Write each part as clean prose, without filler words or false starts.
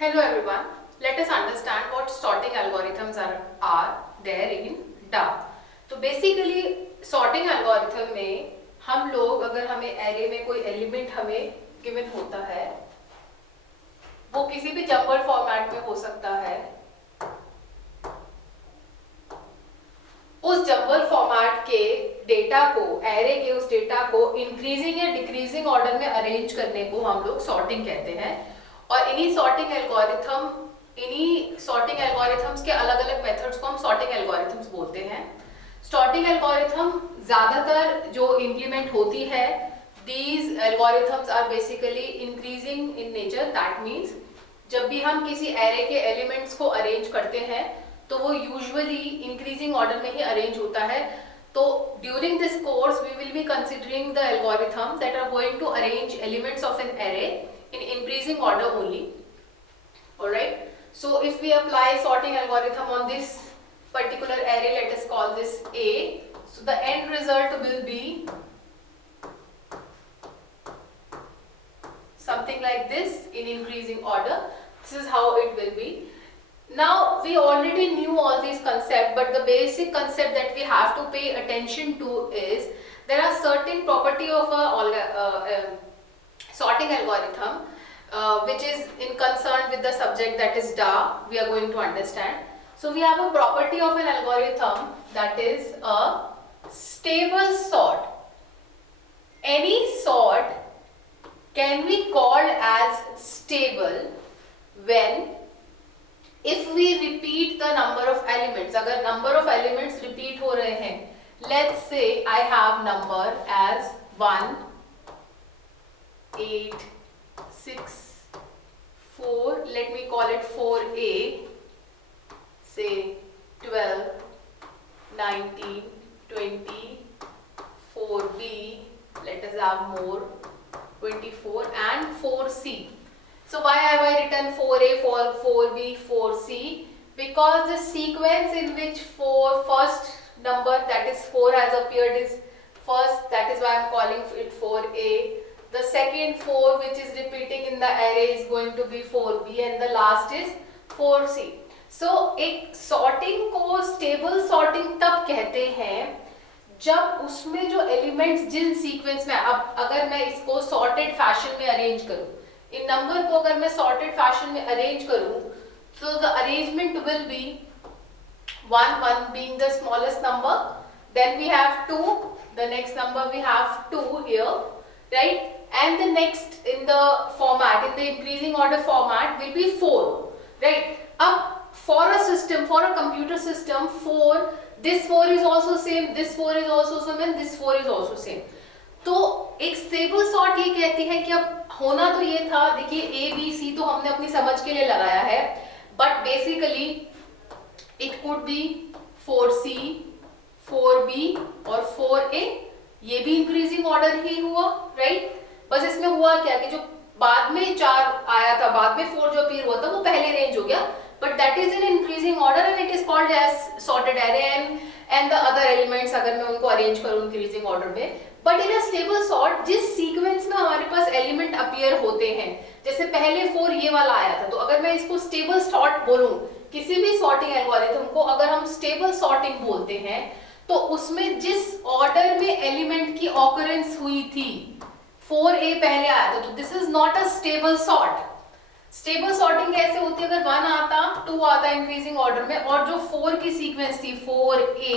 Hello everyone. Let us understand what sorting algorithms are there in DA. तो basically sorting algorithm में हम लोग अगर हमें एरे में कोई एलिमेंट हमें गिवन होता है, वो किसी भी जंबल फॉर्मेट में हो सकता है, उस जंबल फॉर्मेट के डेटा को, एरे के उस डेटा को इंक्रीजिंग या डिक्रीजिंग ऑर्डर में अरेंज करने को हम लोग सॉर्टिंग कहते हैं। और इन्हीं सॉर्टिंग एल्गोरिथम्स के अलग अलग मेथड्स को हम सॉर्टिंग एल्गोरिथम्स बोलते हैं। सॉर्टिंग एल्गोरिथम ज्यादातर जो इंप्लीमेंट होती है, these algorithms are basically increasing in nature. That means जब भी हम किसी एरे के एलिमेंट्स को अरेंज करते हैं तो वो यूजुअली इंक्रीजिंग ऑर्डर में ही अरेंज होता है। तो during this course we will be considering the algorithms that are going to arrange elements of an array in increasing order only. Alright, so if we apply sorting algorithm on this particular array, let us call this A, so the end result will be something like this in increasing order. This is how it will be. Now we already knew all these concepts, but the basic concept that we have to pay attention to is there are certain property of a sorting algorithm which is in concern with the subject, that is DA. We are going to understand. So we have a property of an algorithm that is a stable sort. Any sort can be called as stable when if we repeat the number of elements. अगर number of elements repeat हो रहे हैं, let's say I have number as 1, 8, 6, 4, let me call it 4A, say 12, 19, 20, 4B, let us have more, 24 and 4C. So why have I written 4A, 4B, 4C? Because the sequence in which first number, that is 4, has appeared is first, that is why I am calling it 4A. The second 4 which is repeating in the array is going to be 4B and the last is 4C. So एक sorting को stable sorting तब कहते हैं जब उसमें जो elements जिन sequence में, अब अगर मैं इसको sorted fashion में arrange करूँ, इन number को अगर मैं sorted fashion में arrange करूँ, so the arrangement will be 1 being the smallest number, then we have 2, the next number we have 2 here, right? And the next in the format, in the increasing order format will be 4, right? Up for a system, for a computer system, 4, this 4 is also same, this 4 is also same and this 4 is also same. तो एक stable sort ये कहती है कि अब होना तो ये था, देखिए A, B, C तो हमने अपनी समझ के लिए लगाया है, but basically it could be 4C, 4B और 4A, ये भी increasing order ही हुआ, right? बस इसमें हुआ क्या कि जो बाद में 4 आया था, बाद में 4 जो अपीयर हुआ था वो पहले रेंज हो गया, but that is in increasing order and it is called as sorted array and the other elements अगर मैं उनको अरेंज करूं इंक्रीजिंग ऑर्डर में। But in a stable sort जिस सीक्वेंस में हमारे पास एलिमेंट अपीयर होते हैं, जैसे पहले 4 ये वाला आया था, तो अगर मैं इसको स्टेबल सॉर्ट बोलूं, किसी भी सॉर्टिंग एल्गोरिथम को अगर हम स्टेबल सॉर्टिंग बोलते हैं तो उसमें जिस ऑर्डर में एलिमेंट की ऑकरेंस हुई थी, 4A पहले आया था, तो this is not a stable sort. Stable sorting कैसे होती है? अगर 1 आता, 2 आता इंक्रीजिंग ऑर्डर में, और जो 4 की सीक्वेंस थी, 4A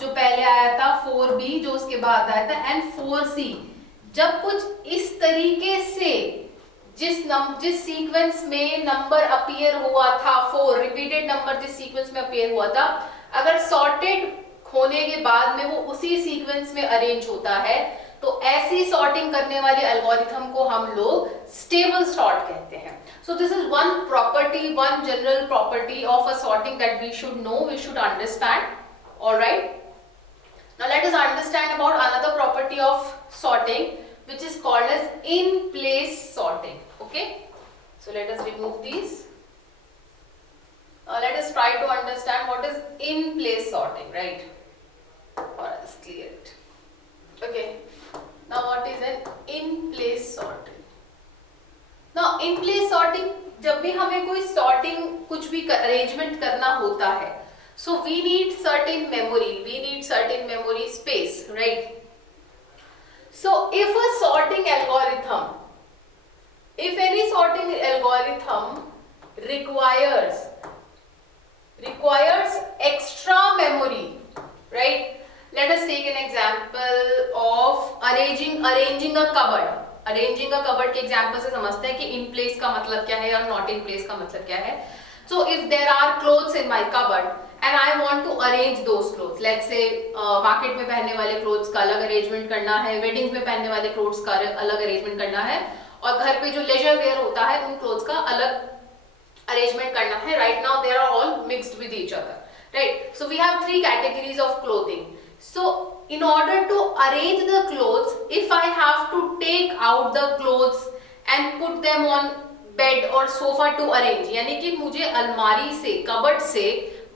जो पहले आया था, 4B जो उसके बाद आया था एंड 4C, जब कुछ इस तरीके से जिस सीक्वेंस में नंबर अपीयर हुआ था, 4 रिपीटेड नंबर जिस सीक्वेंस में अपीयर हुआ था, अगर सॉर्टेड होने के बाद में वो उसी सीक्वेंस में अरेंज होता है, तो ऐसी सॉर्टिंग करने वाले एल्गोरिथम को हम लोग स्टेबल सॉर्ट कहते हैं। So this is one property, one general property of a sorting that we should know, we should understand. Alright, now let us understand about another property of sorting which is called as in place sorting. Okay, so let us remove these. Let us try to understand what is in place sorting, right? Or else clear it. Okay, now what is an in place sorting? Now in place sorting जब भी हमें कोई sorting कुछ भी arrangement करना होता है, so we need certain memory, we need certain memory space, right? So if a sorting algorithm, if any sorting algorithm requires extra memory, right? Let us take an example of arranging a cupboard. Arranging a cupboard के example से समझते हैं कि in place का मतलब क्या है और not in place का मतलब क्या है. So if there are clothes in my cupboard and I want to arrange those clothes, let's say market में पहनने वाले clothes का अलग arrangement करना है, weddings में पहनने वाले clothes का अलग arrangement करना है, और घर पे जो leisure wear होता है उन clothes का अलग arrangement करना है. Right now they are all mixed with each other, right? So we have three categories of clothing. So in order to arrange the clothes, if I have to take out the clothes and put them on bed or sofa to arrange, यानी कि मुझे अलमारी से, cupboard से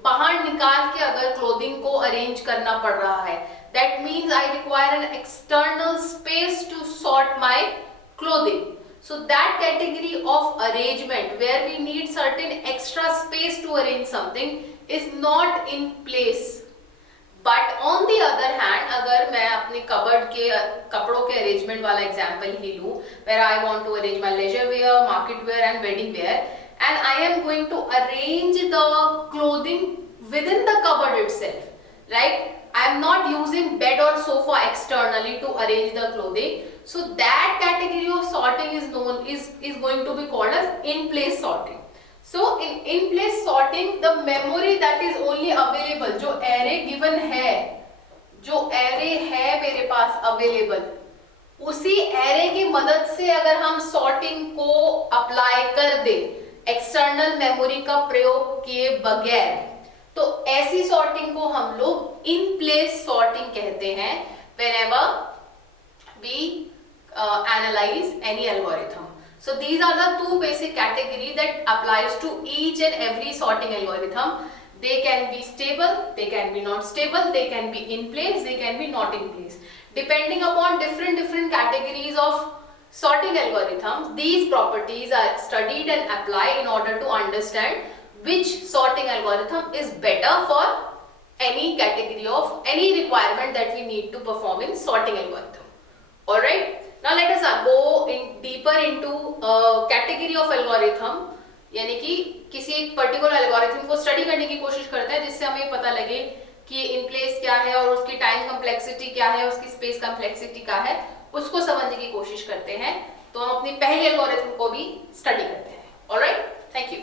बाहर निकाल के अगर क्लोथिंग को अरेंज करना पड़ रहा है, that means I require an external space to sort my clothing. So that category of arrangement where we need certain extra space to arrange something is not in place. But on the other hand, अगर मैं अपने cupboard के कपड़ों के arrangement वाला example ही लूँ, where I want to arrange my leisure wear, market wear and wedding wear, and I am going to arrange the clothing within the cupboard itself, right? I am not using bed or sofa externally to arrange the clothing. So that category of sorting is going to be called as in place sorting. So in place sorting, the memory that is only available, जो array given है, जो array है मेरे पास available, उसी array की मदद से अगर हम sorting को apply कर दे external memory का प्रयोग किए बगैर, तो ऐसी sorting को हम लोग in place sorting कहते हैं whenever we analyze any algorithm. So these are the two basic categories that applies to each and every sorting algorithm. They can be stable, they can be not stable, they can be in place, they can be not in place. Depending upon different categories of sorting algorithms, these properties are studied and applied in order to understand which sorting algorithm is better for any category of any requirement that we need to perform in sorting algorithm. Alright? Now let us go deeper into category of algorithm, यानी कि किसी एक particular algorithm को study करने की कोशिश करते हैं जिससे हमें पता लगे कि इन प्लेस क्या है और उसकी टाइम कम्प्लेक्सिटी क्या है, उसकी स्पेस कम्प्लेक्सिटी क्या है, उसको समझने की कोशिश करते हैं. तो हम अपनी पहली एल्गोरिथम को भी स्टडी करते हैं. Alright, thank you.